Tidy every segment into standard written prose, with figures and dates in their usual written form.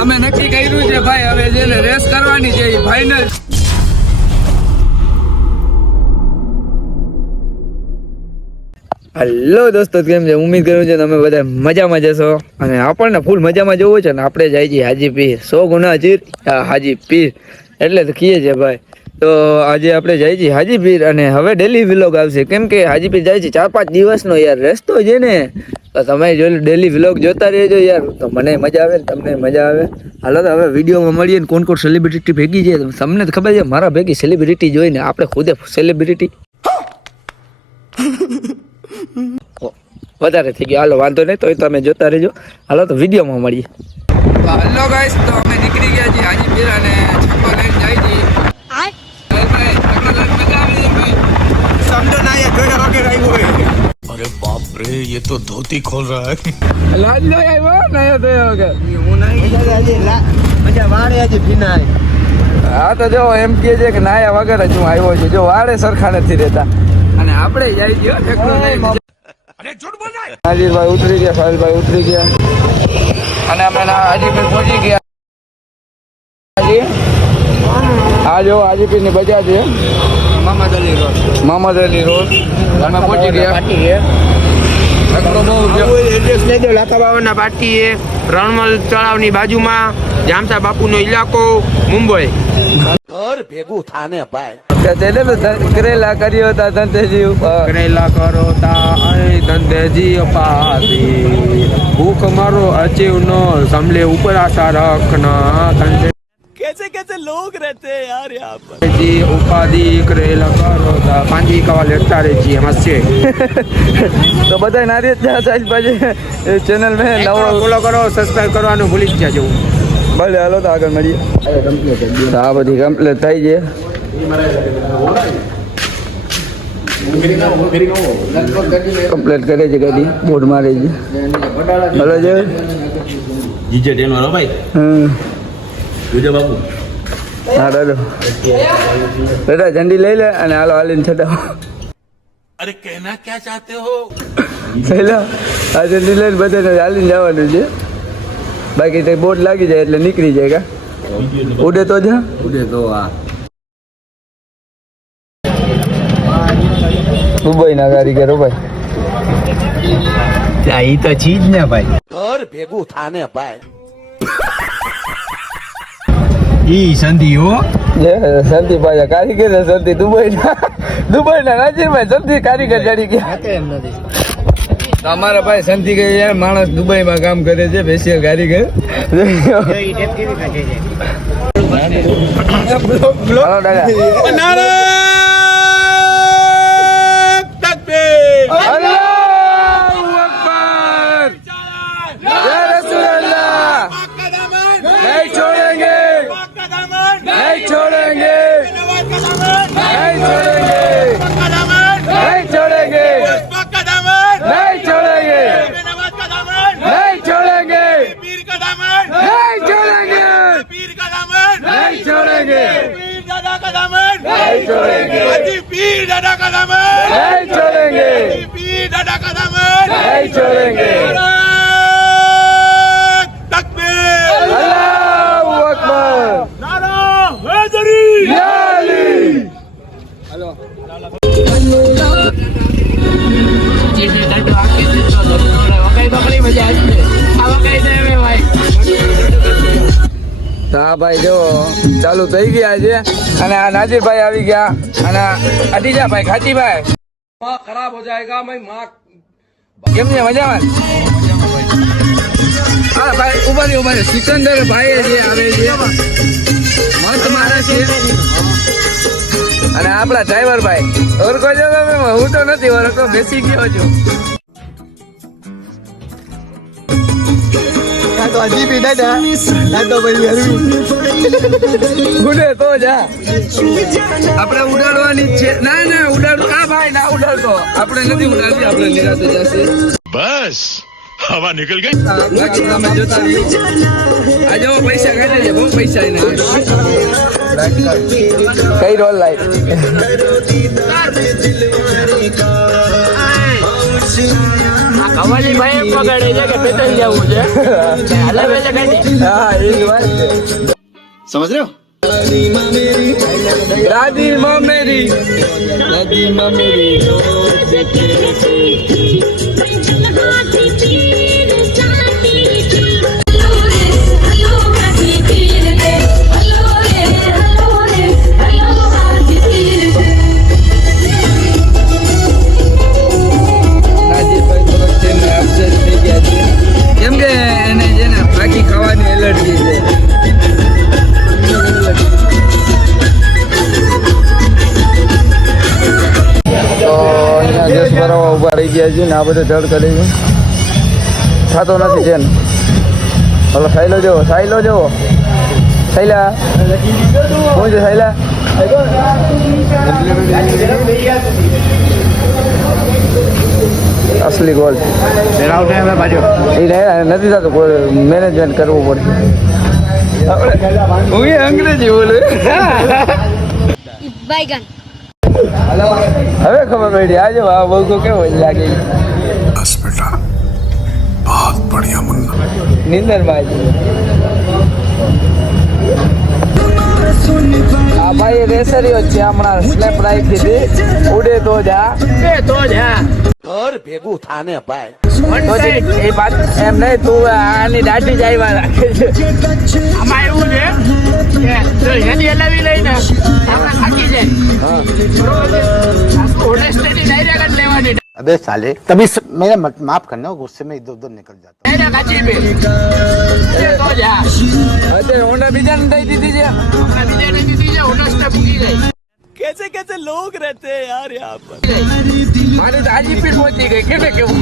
અમે નક્કી કર્યું છે ભાઈ, હવે જેને રેસ કરવાની છે એ ફાઇનલ. હેલો દોસ્તો, કેમ છે? ઉમ્મીદ કરું છું તમે બધા મજામાં જશો અને આપણને ફૂલ મજામાં જવું છે ને આપણે જાય છીએ હાજી પીર 100 ગુના ચીર હાજી પીર એટલે તો કહીએ છીએ ભાઈ. તો આજે આપણે જાય છીએ હાજી પીર અને હવે ડેલી વ્લોગ આવશે, કેમ કે હાજી પીર જાય છે 4-5 દિવસનો યાર રસ્તો છે ને, તો તમે જો ડેલી વ્લોગ જોતા રહેજો યાર, તો મને મજા આવે ને તમને મજા આવે. હાલો તો હવે વિડીયોમાં મળીએ ને કોણ કોણ સેલિબ્રિટી ભેગી છે તમને તો ખબર છે. મારા ભેગી સેલિબ્રિટી જોઈને આપણે ખુદે સેલિબ્રિટી વધારે થઈ ગયો. હાલો વાંધો નહીં, તો તમે જોતા રહેજો. હાલો તો વિડીયોમાં મળીએ. હેલો ગાઈસ, તો અમે નીકળી ગયા છીએ હાજી પીર અને છક્કો લઈને જાય છીએ. अरे बाप रे, ये तो धोती खोल रहा है. લાજ લો આવ્યો નયો તો વગર મજા વાળે આજે ભીનાય. હા તો જો એમ કહે છે કે નાયા વગર જ હું આવ્યો છું. જો વાળે સરખા નથી રહેતા અને આપણે જાય ગયો ઠેકડો લઈને. હાજીભાઈ ઉતરી ગયા, સાહિલભાઈ ઉતરી ગયા અને અમે હાજીપીર પહોંચી ગયા. આ જો હાજીપીર ની બજાર છે, મહમદ અલી રોડ. અમે પહોંચી ગયા. એડ્રેસ લઈ દો. લાખા બાવાના પાટી એ રણમલ તળાવની બાજુમાં, જામસા બાપુનો ઇલાકો, મુંબઈ. घर भेगू थाने भाई. કરેલા કર્યો હતા ધંધેજી ઉપર, કરેલા કરો તા અહીં ધંધેજી અપાતી, ભૂખ મારો અચીવ નો સમલે ઉપર આશા રખના ધંધે. कैसे कैसे लोग रहते हैं यार यहाँ पर. જી ઉપાધિ કરેલા કરો તા પાંજી કવા લેતા રે જી હમસે. તો બધા નારી સાહિલભાઈ ચેનલ મેં નવો ફોલો કરો, સબસ્ક્રાઇબ કરવાનું ભૂલી જ જાજો. ભલે હાલો તો આગળ મળીએ. આ બધી કમ્પ્લીટ થઈ છે. કમ્પ્લીટ કરે છે ગાડી, બોર્ડ મારે છે. હલો છે जीजे टेन वाला भाई. तुझे बाबू. હા દાદો બેટા ઝંડી લઈ લે અને હાલો હાલીને છટાવો. अरे कहना क्या चाहते हो. પહેલો આ ઝંડી લઈને બધાને હાલીને જવાનું છે, બાકી તે બોર્ડ લાગી જાય એટલે નીકળી જાય. કા ઉડે તો જા उड़े तो आ. દુબઈ ના કારીગરો ભાઈ. ઈ તો ચીજ ને ભાઈ. घर भेगू थाने भाई. ઈ સંધિ હો. સંદીભાઈ કારીગર સંદી દુબઈ ના નાજીરભાઈ સંદી કારીગર ચડી ગયા. અમારા ભાઈ સંધી ગયા માણસ દુબઈ માં કામ કરે છે, સ્પેશિયલ કારીગર. पीर दादा का दामन नहीं छोड़ेंगे, पीर दादा का दामन नहीं छोड़ेंगे. तकबीर अल्लाहू अकबर. नारा हैदरी या अली. હા ભાઈ જો ચાલુ થઈ ગયા છે અને આ નાજીરભાઈ આવી ગયા અને અડીજાભાઈ ખાચીભાઈ ખરાબ હો જાયગા ભાઈ માં. કેમ છે મજામાં? હા ભાઈ ઉભા સિકંદર ભાઈ જે આવે છે મસ્ત માણસ છે અને આપણા ડ્રાઈવર ભાઈ ઓળખો છો તમે? હું તો નથી ઓળખતો, બેસી ગયો છું. તો હજી પી દાદા તો પછી ઉડે તો જા આપણે ઉડાડવાની જ છે. ના ઉડાડો. આ ભાઈ ના ઉડાડતો, આપણે નથી ઉડાડતી, આપણે નિરાતે જશે. बस हवा निकल गई. બાકી તમે જોતા રહીએ. આ જો પૈસા કાઢે છે, બહુ પૈસા એને કઈ રોલ લાઈટ કવાલી ભાઈ એમ પગાડે છે કે પેટલ જવું છે હલાવે છે ગાડી હા એ જ વાત છે. समझ रहे हो દાદી માં મેરી નાજીભાઈ થોડોક છે ને upset થઈ ગયા છે કેમ કે એને છે ને બાકી ખાવાની એલર્જી છે. તો અહીંયા 10 બરાબર ઊભા રહી ગયા છે ને આ બધું જળ કરી થતો નથી છે ને. હલો સાયલો જેવો સાયલા શું છે સાયલા અસલી ગોલ એ નથી થતું કોઈ મેનેજમેન્ટ કરવું પડશે. હું અંગ્રેજી બોલું बैगन હવે ખબર પડી આજે વાહ બહુ કેવો લાગે बस बेटा बहुत बढ़िया मुन्ना નિંદર માં આ ભાઈ રેસરીઓ છે હમણાં સ્લેપ રાખી હતી ઉડે તો જા તો જ હા ઘર ભેગું થાને ભાઈ તો જે એ વાત એમ નહીં તું આની દાઢી જ આવ્યા રાખે છે. આમાં એવું છે કે જો હેડી હલાવી લઈને આપણે થાકી જાય બરોબર છે ઓનેસ્ટી ડાયરેક્ટ જ લેવાની अबे साले तभी मेरा माफ करना गुस्से में इधर उधर निकल जाता ડાયરેક્ટ આચી બે તો જ હા અત્યારે હોન્ડા બીજાને દઈ દીધી છે. આપણે બીજાને દીધી છે ઓનેસ્ટી મૂકી જાય મારી તો હાજી પીર પહોંચી ગઈ કેને કેવું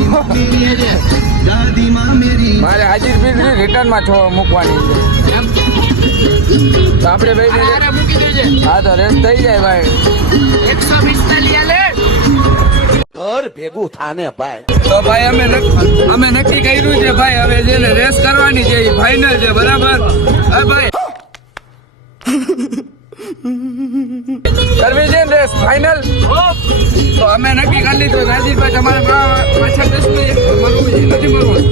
મારે હાજી પીર રિટર્ન માં મૂકવાની છે તો આપણે ભાઈ અરે મૂકી દેજે હા તો રેસ થઈ જાય ભાઈ 145 આલે घर ભેગું થાને ભાઈ તો ભાઈ અમે નક્કી કર્યું છે ભાઈ હવે છે ને રેસ કરવાની છે ફાઇનલ છે બરાબર હા ભાઈ કરવી છે ને રેસ ફાઇનલ તો અમે નક્કી કરી લીધું રાજીભાઈ તમારે પાછળ મરવું છે નથી મરવું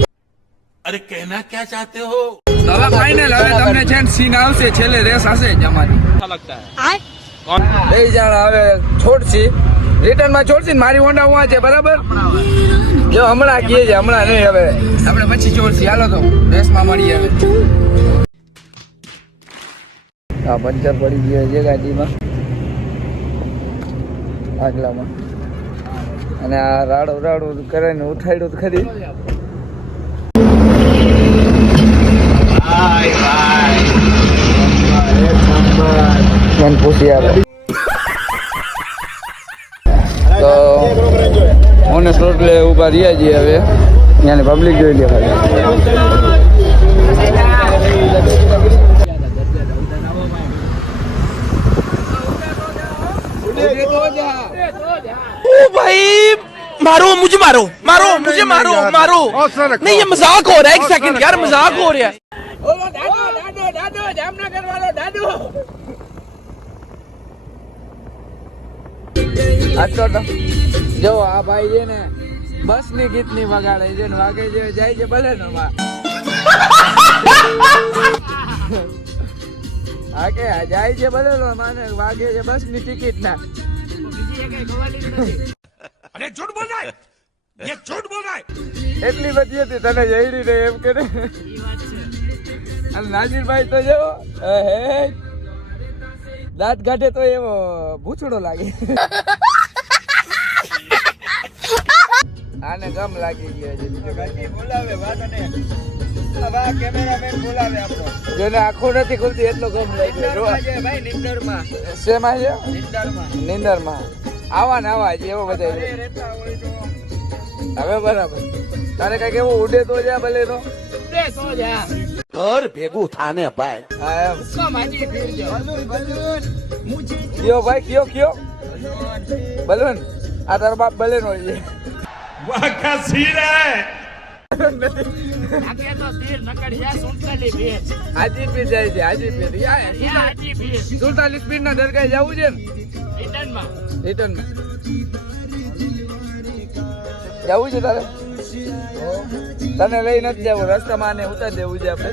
अरे कहना क्या चाहते हो હવે ફાઇનલ હવે તમને છે ને સીન આવશે છેલ્લે રેસ હશે જ અમારી બે જણા હવે છોડશી રિટર્ન માં છોડશી ને મારી હોન્ડા ઉવા છે બરાબર જો હમણાં કીએ છે હમણાં નહીં હવે આપણે પછી છોડશી હાલો તો રેસ માં મળીએ હવે આ પંચર પડી ગયો છે ગાડીમાં આગલામાં અને આ રાડું કરીને ઉઠાડ્યું ખરી મને પૂછી આપે તો ઓને સ્લોટ લે ઉભા રહ્યા છીએ હવે ત્યાંની પબ્લિક જોઈ લે ખાલી मारो मुझे मारो मारो मुझे मारो मारो नहीं ये मजाक हो रहा है एक सेकंड यार मजाक हो रहा है દાદો જામનગર વાળો દાદો જો આ ભાઈ છે ને બસ ની ગીત ની વગાડે છે ને વાગે છે જાય છે ભલે ને હા કે જાય છે ભલે ને માને વાગે છે બસ ની ટિકિટ ના अरे झूठ बोल रहा है ये झूठ बोल रहा है એટલી બધી હતી તને જઈડી ને એમ કે અને નાજીરભાઈ તો જો હે દાંત કાઢે તો એવો ભૂછડો લાગે આને ગમ લાગી ગયો છે બોલાવે વાતને હવે કેમેરામેન બોલાવે આપણો જેને આંખો નથી ખુલતી એટલો ગમ લાગ્યો ભાઈ નિંદરમાં શેમાં છે નિંદરમાં આવા ને આવા જ એવો બધા હવે બરાબર તારે કઈક એવું ઉડે તો જા ભલે નો ઘર ભેગું થાને ભાઈ હા એમ કયો ભાઈ કયો બલવન આ તારો બાપ ભલે નો છે वाह क्या सीन है હાજી પીર જાય છે હાજી પીર 47 સ્પીડ ના દરગાહ જવું છે ને રિટર્ન માં જવું છે તારે તને લઈ નથી જવું, રસ્તામાં આને ઉતારી દેવું છે આપણે.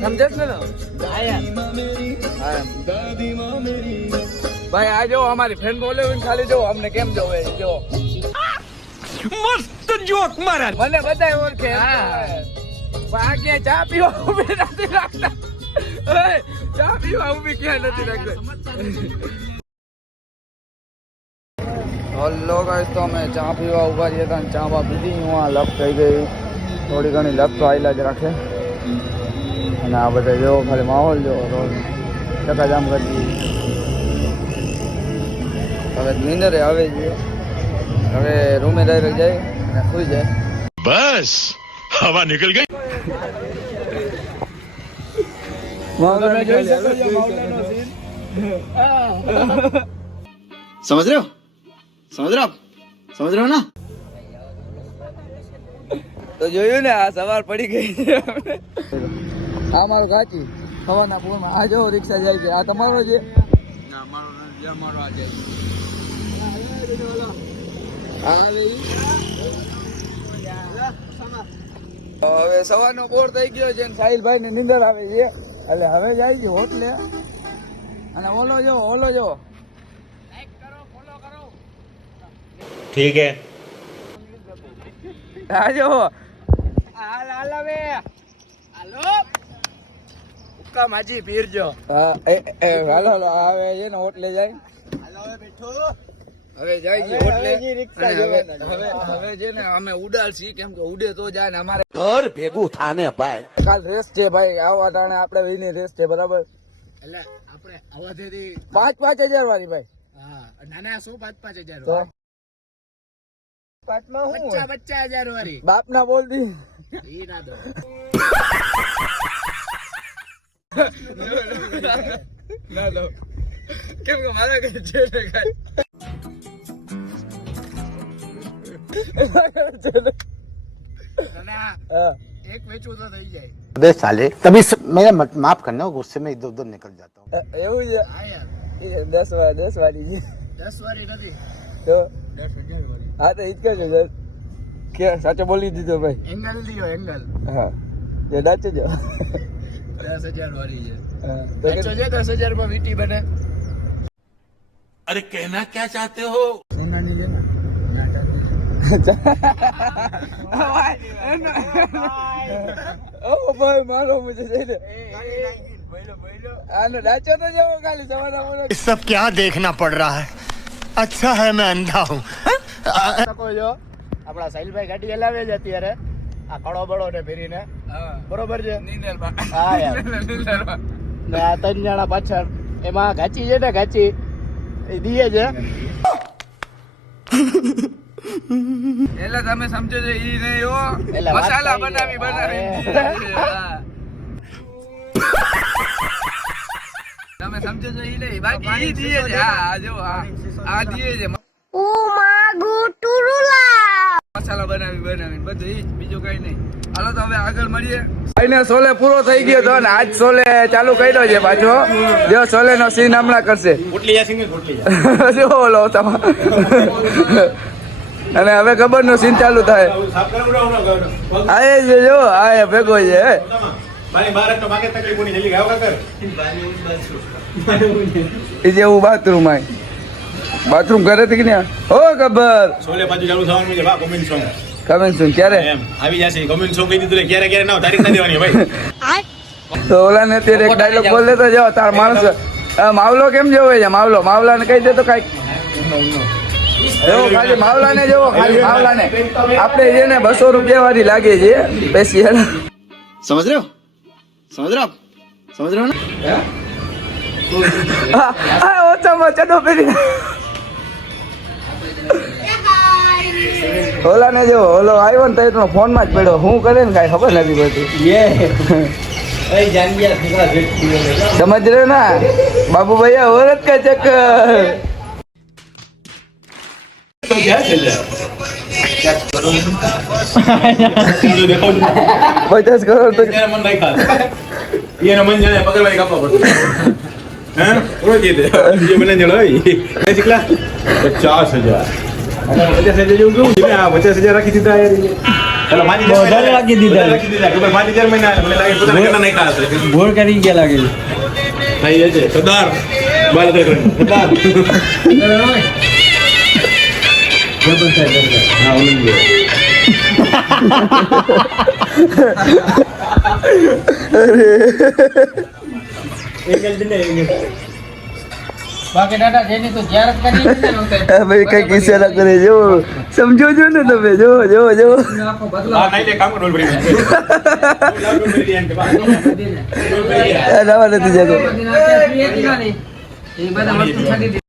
સમજે છે ને? હા. ભાઈ આ જો અમારી ફ્રેન્ડ બોલે ખાલી જો અમને કેમ જોવે જો मस्त जोक मारा મને બધાય ઓળખે. આ ક્યાં ચા પીવા ઉભી નથી રાખતા. ઓય, ચા પીવા ઉભી ક્યાં નથી રાખતા. હલો ગાઈસ, તો અમે ચા પીવા ઉભા રહ્યા હતા. ચા બા પીધી, હું આ લપ થઈ ગઈ. થોડી ઘણી લપ તો આયલા જ રાખે. અને આ બધા જેવો ખાલી માહોલ જેવો રોજ ચકાજામ કરી. હવે નિંદરે આવે છે. હવે રૂમે ડાયરેક્ટ જાય અને સુઈ જાય. बस हवा निकल गई समझ रहे हो ना? તો જોયું ને, આ સવાર પડી ગઈ છે. આ મારો કાચી સવારના પૂરમાં. આ જો રિક્ષા જાય છે. આ તમારો છે? હવે સવારનો બોર થઈ ગયો છે ને સાહિલભાઈ ને નીંદર આવે છે એટલે હવે જાય છે હોટલે. અને ઓલો જો ठीक है આ જો હાલો ઉક્કા માજી પીર જો હાલો આવે છે ને હોટલે જાય. હવે જાય છે હોટલે. હવે છે ને અમે ઉડાડશી, કેમ કે ઉડે તો જાય ને અમારે घर भेगू थाने भाई કાલ રેસ છે ભાઈ. આવા ટાણે આપણે વિની રેસ છે બરાબર. એટલે આપણે અવાજેથી 5,000 વાળી ભાઈ. હા નાના 5,000 તો પાંચમાં શું હોય? 50,000 વાળી બાપ ના બોલતી. ઈ ના દો ના દો, કેમ કે મારા કઈ છે ને કઈ. નાના હા. એક વેચવું તો થઈ જાય. अबे साले तभी मेरा माफ करना, गुस्से में इधर उधर निकल जाता हूँ. એવું છે? હા યાર 10 વાળી છે 10 વાળી નથી, તો 10,000 વાળી. હા તો ઈ જ કહે છે કે સાચો બોલી દીધો ભાઈ. એંગલ દિયો એંગલ હા જે દાચો જો. 10,000 વાળી છે. હા તો વેચો છે 10,000 માં વીટી બને. अरे कहना क्या चाहते हो એનાની લે ને ઓ ભાઈ મારો મુજે જઈને આનો દાચો તો જેવો ખાલી સવારના सब क्या देखना पड़ रहा है? अच्छा है मैं अंधा हूँ. શકો છો. આપણા સાહિલભાઈ ગાડી હલાવે છે અત્યારે આ કળો બળો ને ફેરીને. બરોબર છે. નીંદરમાં. હા યાર નીંદરમાં. ને આ 3 જણા પાછળ એમાં ગાચી છે ને ગાચી એ દીએ છે. એટલે તમે સમજો છો ઈ નહીં હો, એટલે વાત મસાલા થઈ બનાવી ગઈ. હા. તમે સમજો છો ઈ નહીં, બાકી ઈ દીએ છે. હા જો આ દીએ છે મસાલા બનાવી બધું ઈ જ, બીજું કઈ નહીં. હાલો તો હવે આગળ મળીએ. ભાઈને સોલે પૂરો થઈ ગયો તો ને આજ સોલે ચાલુ કર્યો છે પાછો. જો સોલે નો સીન હમણાં કરશે. જો ઓલો અને હવે ખબર નો સીન ચાલુ થાય. આ છે જો આ ભેગો છે. એ જેવું બાથરૂમ આય બાથરૂમ કરે કે ને હો ખબર સોલે પાછું ચાલુ થવાનું છે બા કોમેન્ટ સોંગ કમેન શું ક્યારે એમ આવી જશે કોમેન્ટ સોંગ કહી દીધું એટલે ક્યારે ક્યારે ના તારીખ ના દેવાની ભાઈ તો ઓલા ને અત્યારે એક ડાયલોગ બોલ દેતો જાઓ તાર માણસ. માવલો કેમ જોવે છે? માવલા ને કહી દે તો કઈક જેવો ખાલી માવલા ને જેવો ખાલી માવલા ને આપણે છે ને 200 રૂપિયા વાળી લાગે છે સ્પેશિયલ. समझ रहे हो ना? ઓછામાં ચડો પેરી ઓલા ને જો ઓલો આવ્યો ને તો ફોન માં જ પડ્યો. શું કરે ને કઈ ખબર નથી પડતી. સમજ રહ્યો ના બાબુ ભૈયા औरत का चक्कर. 50 કરોડ તો મન રાખ્યા એનો મન જાણે પગરવાઈ કાપવા પડતો હે ઓળખી દે જે મને જણાવી કેટલા 50,000 50,000 જેવું કેવું છે ને? આ 50,000 રાખી દીધા યાર. ચાલો, મારી જાર વધારે રાખી દીધા. રાખી દીધા. કે ભાઈ મારી જાર મને લાગે પોતાના ઘરના નાખ્યા હશે. ભોળ કરી ગયા લાગે છે. થઈ જાય છે. સરદાર. બાલદેવ સરદાર. હા, ઓલું જ. બાકી દાદા જેની તો જ્યારત કરી છે ને ભાઈ કઈ કિસ્સા કરે જો સમજો છો ને તમે જો જો જો આખો બદલાવ હા, નહીં લે, કામ ડોલ ભરી દે. ડોલ ભરી દે એમ કે બા. જવા નથી જતો એ બધા વસ્તુ છાડી